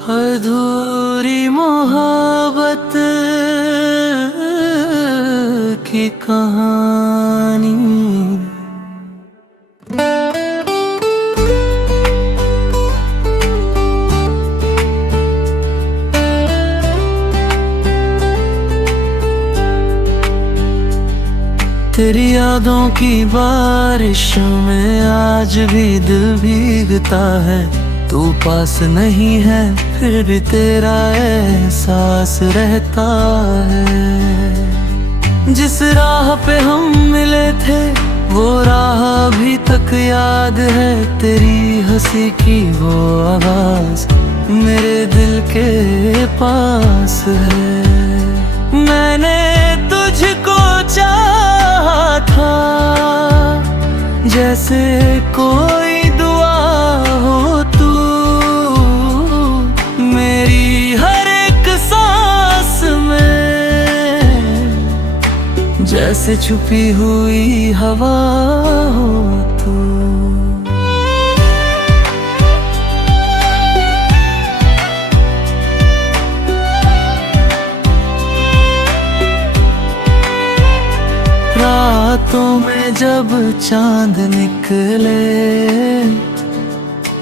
अधूरी मोहब्बत की कहानी। तेरी यादों की बारिश में आज भी दिल भीगता है। तू पास नहीं है फिर भी तेरा एहसास रहता है। जिस राह पे हम मिले थे वो राह अभी तक याद है। तेरी हंसी की वो आवाज मेरे दिल के पास है। मैंने तुझको चाहा था जैसे कोई दुआ हो। तू मेरी हर एक सांस में जैसे छुपी हुई हवा हो तू। रातों में जब चांद निकले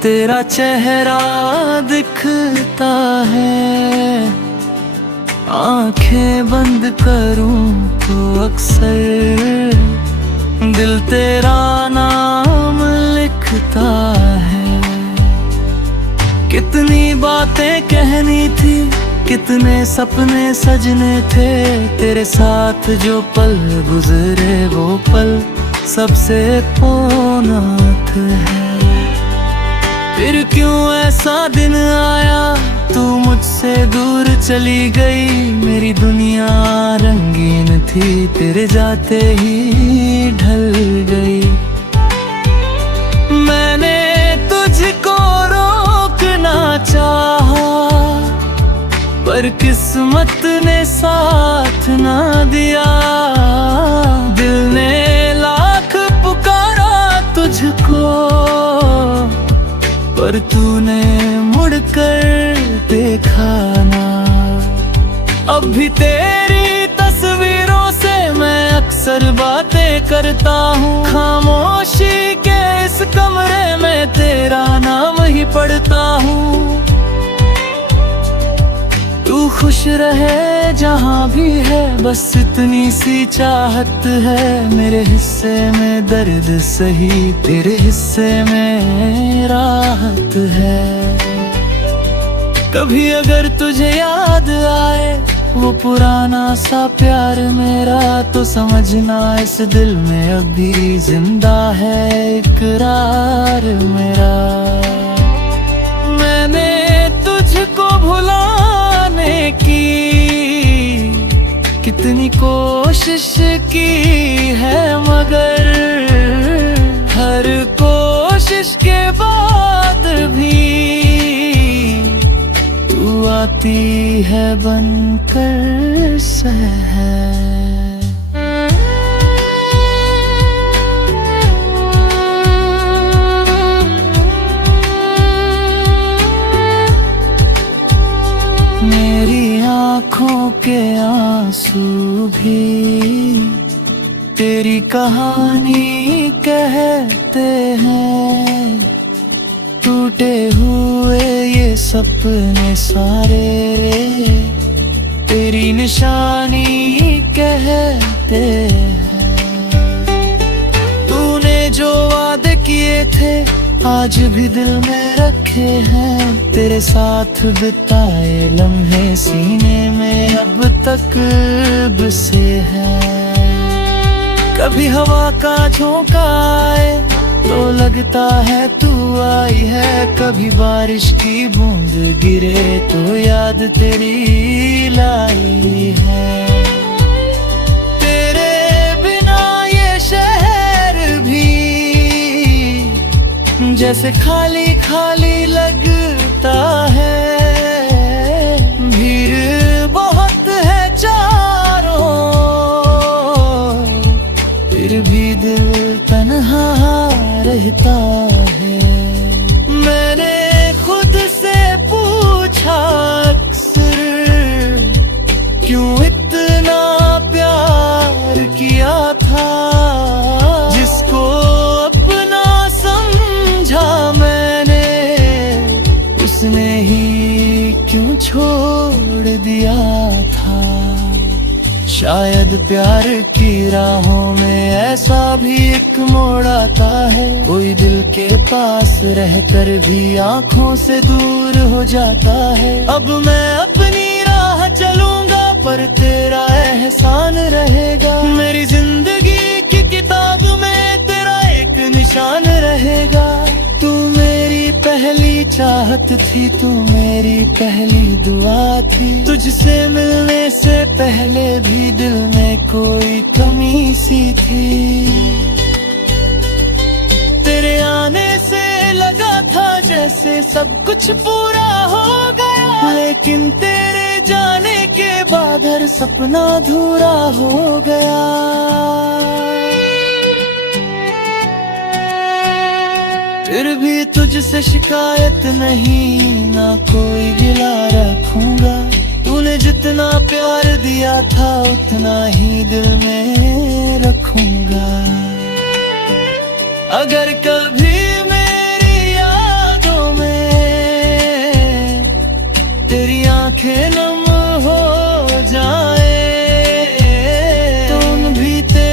तेरा चेहरा दिखता है। आंखें बंद करूं तो अक्सर दिल तेरा नाम लिखता है। कितनी बातें कहनी थी कितने सपने सजने थे। तेरे साथ जो पल गुजरे वो पल सबसे पूर्णार्थ है। फिर क्यों ऐसा दिन आया तू मुझसे दूर चली गई। मेरी दुनिया रंगीन थी तेरे जाते ही ढल गई। मैंने तुझको रोकना चाहा पर किस्मत ने साथ ना दिया। दिल ने लाख पुकारा तुझको पर तूने मुड़कर देखा ना। अब भी तेरी तस्वीरों से मैं अक्सर बातें करता हूँ। खामोशी के इस कमरे में तेरा नाम ही पढ़ता हूँ। तू खुश रहे जहाँ भी है बस इतनी सी चाहत है। मेरे हिस्से में दर्द सही तेरे हिस्से में राहत है। कभी अगर तुझे याद आए वो पुराना सा प्यार मेरा तो समझना इस दिल में अभी जिंदा है इकरार मेरा। मैंने तुझको भुलाने की कितनी कोशिश की है मगर हर कोशिश के बाद भी तू आती है बनकर शहर। मेरी आँखों के आंसू भी तेरी कहानी कहते हैं। टूटे हुए ये सपने सारे तेरी निशानी कहते हैं। तूने जो वादे किए थे आज भी दिल में रखे हैं। तेरे साथ बिताए लम्हे सीने में अब तक बसे हैं। कभी हवा का झोंका आए तो लगता है तू आई है। कभी बारिश की बूंद गिरे तो याद तेरी लाई है। तेरे बिना ये शहर भी जैसे खाली खाली लगता है। भीड़ बहुत है चारों फिर भी दिल तन्हा रहता है। मैंने खुद से पूछा उसने ही क्यों छोड़ दिया था। शायद प्यार की राहों में ऐसा भी एक मोड़ आता है, कोई दिल के पास रहकर भी आंखों से दूर हो जाता है। अब मैं अपनी राह चलूंगा पर तेरा एहसान रहेगा, मेरी जिंदगी की किताब में तेरा एक निशान रहेगा। तू मेरी पहली चाहत थी, तू मेरी पहली दुआ थी, तुझसे मिलने से पहले भी दिल में कोई कमी सी थी। तेरे आने से लगा था जैसे सब कुछ पूरा हो गया, लेकिन तेरे जाने के बाद हर सपना अधूरा हो गया। फिर भी तुझसे शिकायत नहीं, ना कोई गिला रखूंगा। तूने जितना प्यार दिया था उतना ही दिल में रखूंगा। अगर कभी मेरी यादों में तेरी आंखें नम हो जाए, तो उन बीते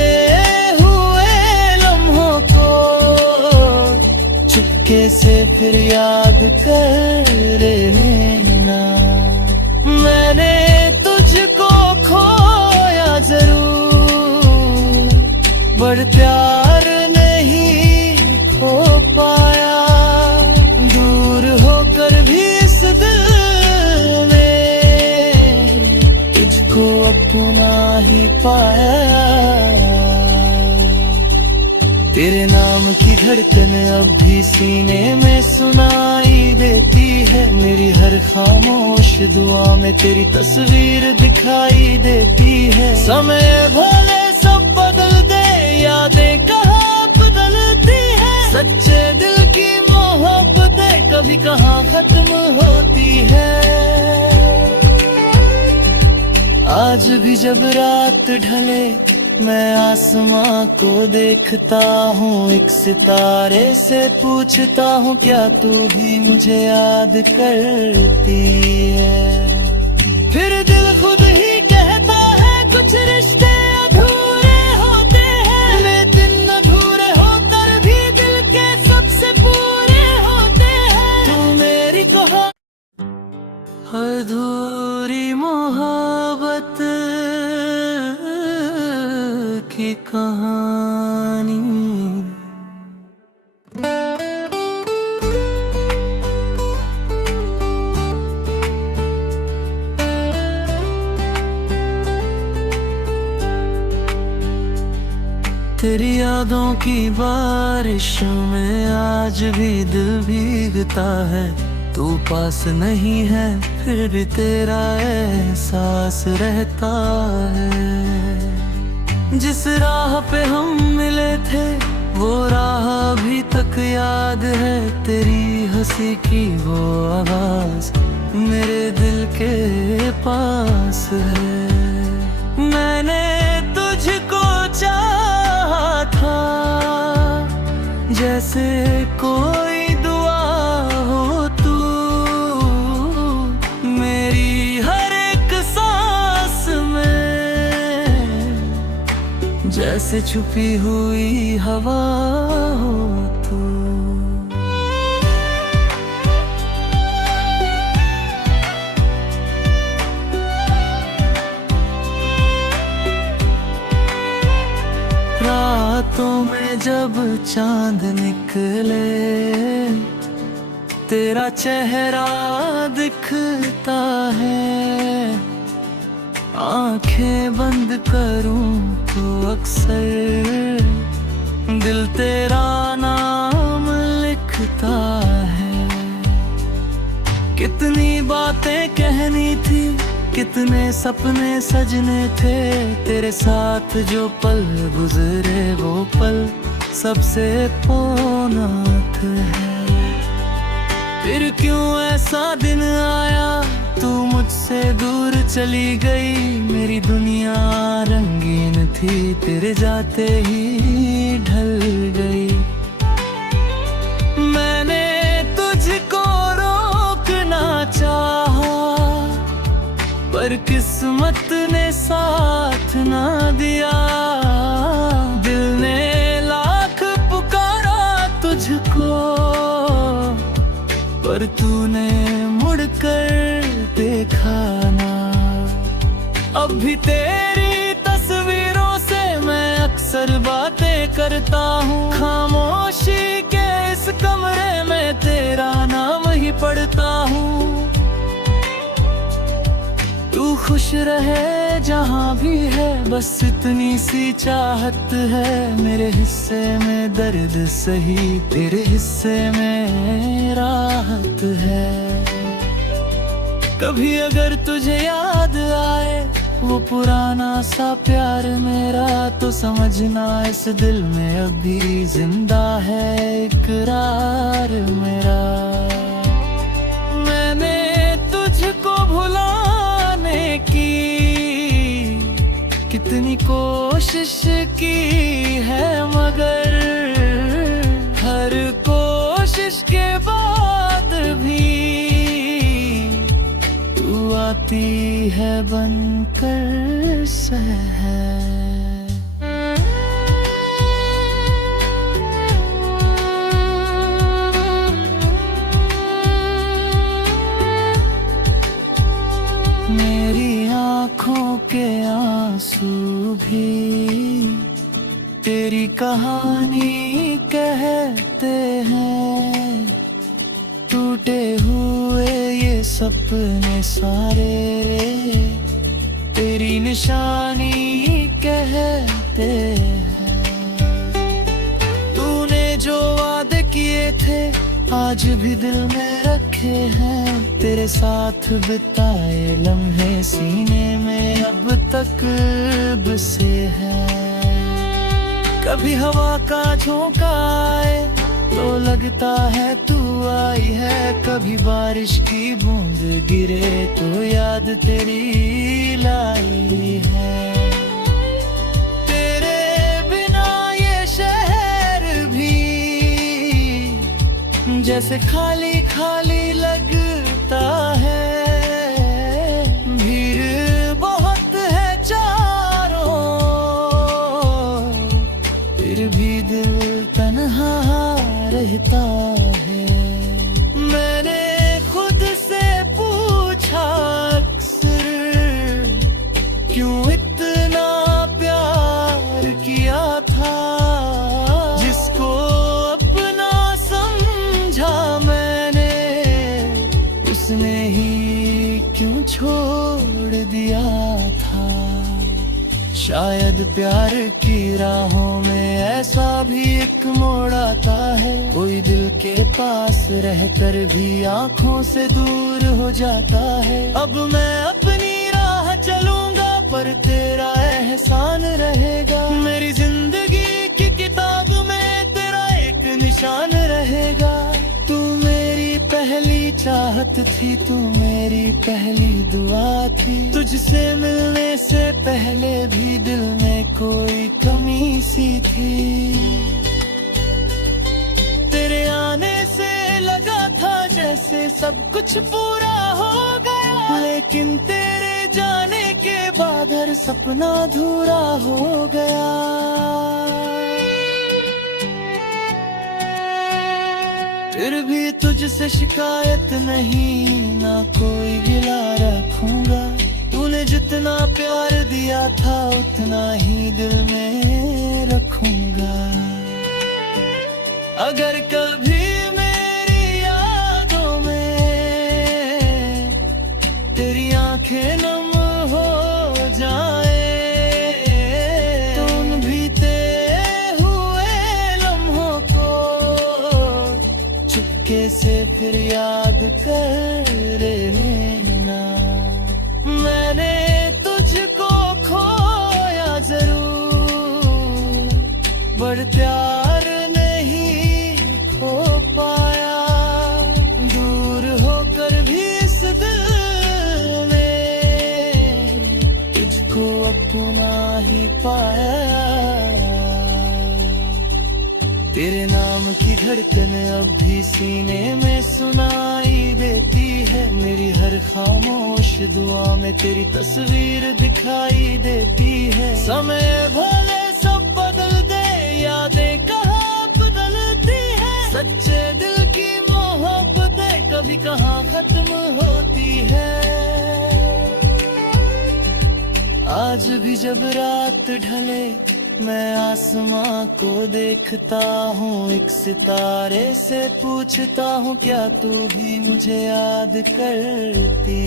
हुए लम्हों को चुपके से फिर याद कर लेना। मैंने तुझको खोया जरूर, पर प्यार नहीं खो पाया। दूर होकर भी इस दिल में तुझको अपना ही पाया। तेरे नाम की धड़कन अब भी सीने में सुनाई देती है, मेरी हर खामोश दुआ में तेरी तस्वीर दिखाई देती है। समय भले सब बदल दे, यादें कहाँ बदलती है, सच्चे दिल की मोहब्बतें कभी कहाँ खत्म होती है। आज भी जब रात ढले मैं आसमां को देखता हूँ, एक सितारे से पूछता हूँ क्या तू भी मुझे याद करती है। फिर दिल खुद ही कहता है कुछ रिश्ते अधूरे होते हैं, वे दिन अधूरे होकर भी दिल के सबसे पूरे होते हैं। तू मेरी कहा अधूरी मोहब्बत की कहानी। तेरी यादों की बारिश में आज भी दिल भीगता है, तू पास नहीं है फिर भी तेरा एहसास रहता है। जिस राह पे हम मिले थे वो राह अभी तक याद है, तेरी हंसी की वो आवाज मेरे दिल के पास है। मैंने तुझको चाहा था जैसे कोई दुआ हो, तू मेरी हर एक सांस में जैसे छुपी हुई हवा हो तू। रातों में जब चांद निकले तेरा चेहरा दिखता है, आंखें बंद करूं तो अक्सर दिल तेरा नाम लिखता है। कितनी बातें कहनी थी, कितने सपने सजने थे, तेरे साथ जो पल गुजरे वो पल सबसे पूर्णार्थ है। फिर क्यों ऐसा दिन आया तू मुझसे दूर चली गई, मेरी दुनिया रंगीन थी तेरे जाते ही ढल गई। मैंने तुझको रोक पर किस्मत ने साथ ना दिया। दिल ने लाख पुकारा तुझको, पर तूने मुड़कर देखा ना। अब भी तेरी तस्वीरों से मैं अक्सर बातें करता हूँ। खामोशी के इस कमरे में तेरा नाम ही पढ़ता हूँ। तू खुश रहे जहाँ भी है, बस इतनी सी चाहत है। मेरे हिस्से में दर्द सही, तेरे हिस्से में राहत है। कभी अगर तुझे याद आए वो पुराना सा प्यार मेरा, तो समझना इस दिल में अभी जिंदा है इकरार मेरा। मैंने तुझको भुलाने की कितनी कोशिश की है, मगर हर कोशिश के बाद भी तू आती है बनकर शहर। मेरी आँखों के आंसू भी तेरी कहानी कहते हैं। टूटे हुए ये सपने सारे तेरी निशानी कहते हैं। तूने जो वादे किए थे आज भी दिल में रखे हैं। तेरे साथ बिताए लम्हे सीने में अब तक बसे हैं। कभी हवा का झोंका आए तो लगता है तू आई है। कभी बारिश की बूंद गिरे तो याद तेरी लाई है। तेरे बिना ये शहर भी जैसे खाली खाली लगता है। भीड़ बहुत है चारों, फिर भी दिल तन्हा रहता है। मैंने खुद से पूछा अक्सर, क्यों इतना प्यार किया था। जिसको अपना समझा मैंने, उसने ही क्यों छोड़ दिया था। शायद प्यार की राहों में ऐसा भी एक मोड़ आता है। कोई दिल के पास रहकर भी आंखों से दूर हो जाता है। अब मैं अपनी राह चलूंगा पर तेरा एहसान रहेगा। मेरी जिंदगी की किताब में तेरा एक निशान रहेगा। तू मेरी पहली चाहत थी, तू मेरी पहली दुआ थी। तुझसे मिलने से पहले भी दिल में कोई कमी सी थी। तेरे आने से लगा था जैसे सब कुछ पूरा हो गया, लेकिन तेरे जाने के बाद हर सपना अधूरा हो गया। फिर भी तुझसे शिकायत नहीं, ना कोई गिला रखूंगा। तूने जितना प्यार दिया था उतना ही दिल में रखूंगा। अगर कभी मेरी यादों में तेरी आंखें नम हो जाए, तो उन बीते हुए लम्हों को चुपके से फिर याद कर लेना। मैंने तुझको खोया जरूर, पर प्यार नहीं खो पाया। दूर होकर भी इस दिल में तुझको अपना ही पाया। तेरे नाम की धड़कन अब भी सीने में सुनाई देती है। मेरी हर हर खामोश दुआ में तेरी तस्वीर दिखाई देती है। समय भले सब बदल दे, यादें कहाँ बदलती है। सच्चे दिल की मोहब्बतें कभी कहाँ खत्म होती है। आज भी जब रात ढले मैं आसमां को देखता हूँ, एक सितारे से पूछता हूँ क्या तू भी मुझे याद करती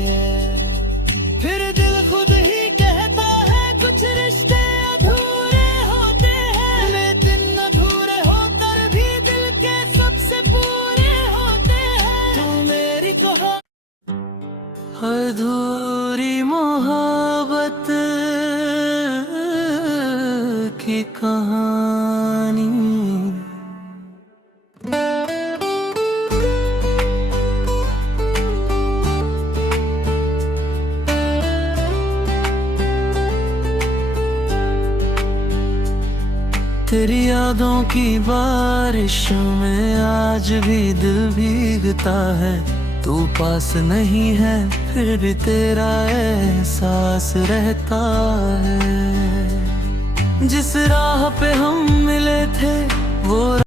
है। फिर दिल खुद ही कहता है कुछ रिश्ते अधूरे होते हैं। वे दिन अधूरे होकर भी दिल के सबसे पूरे होते हैं। तू मेरी कहा अधूरी मोहब्बत की कहानी। तेरी यादों की बारिश में आज भी दिल भीगता है। तू पास नहीं है फिर भी तेरा एहसास रहता है। जिस राह पे हम मिले थे वो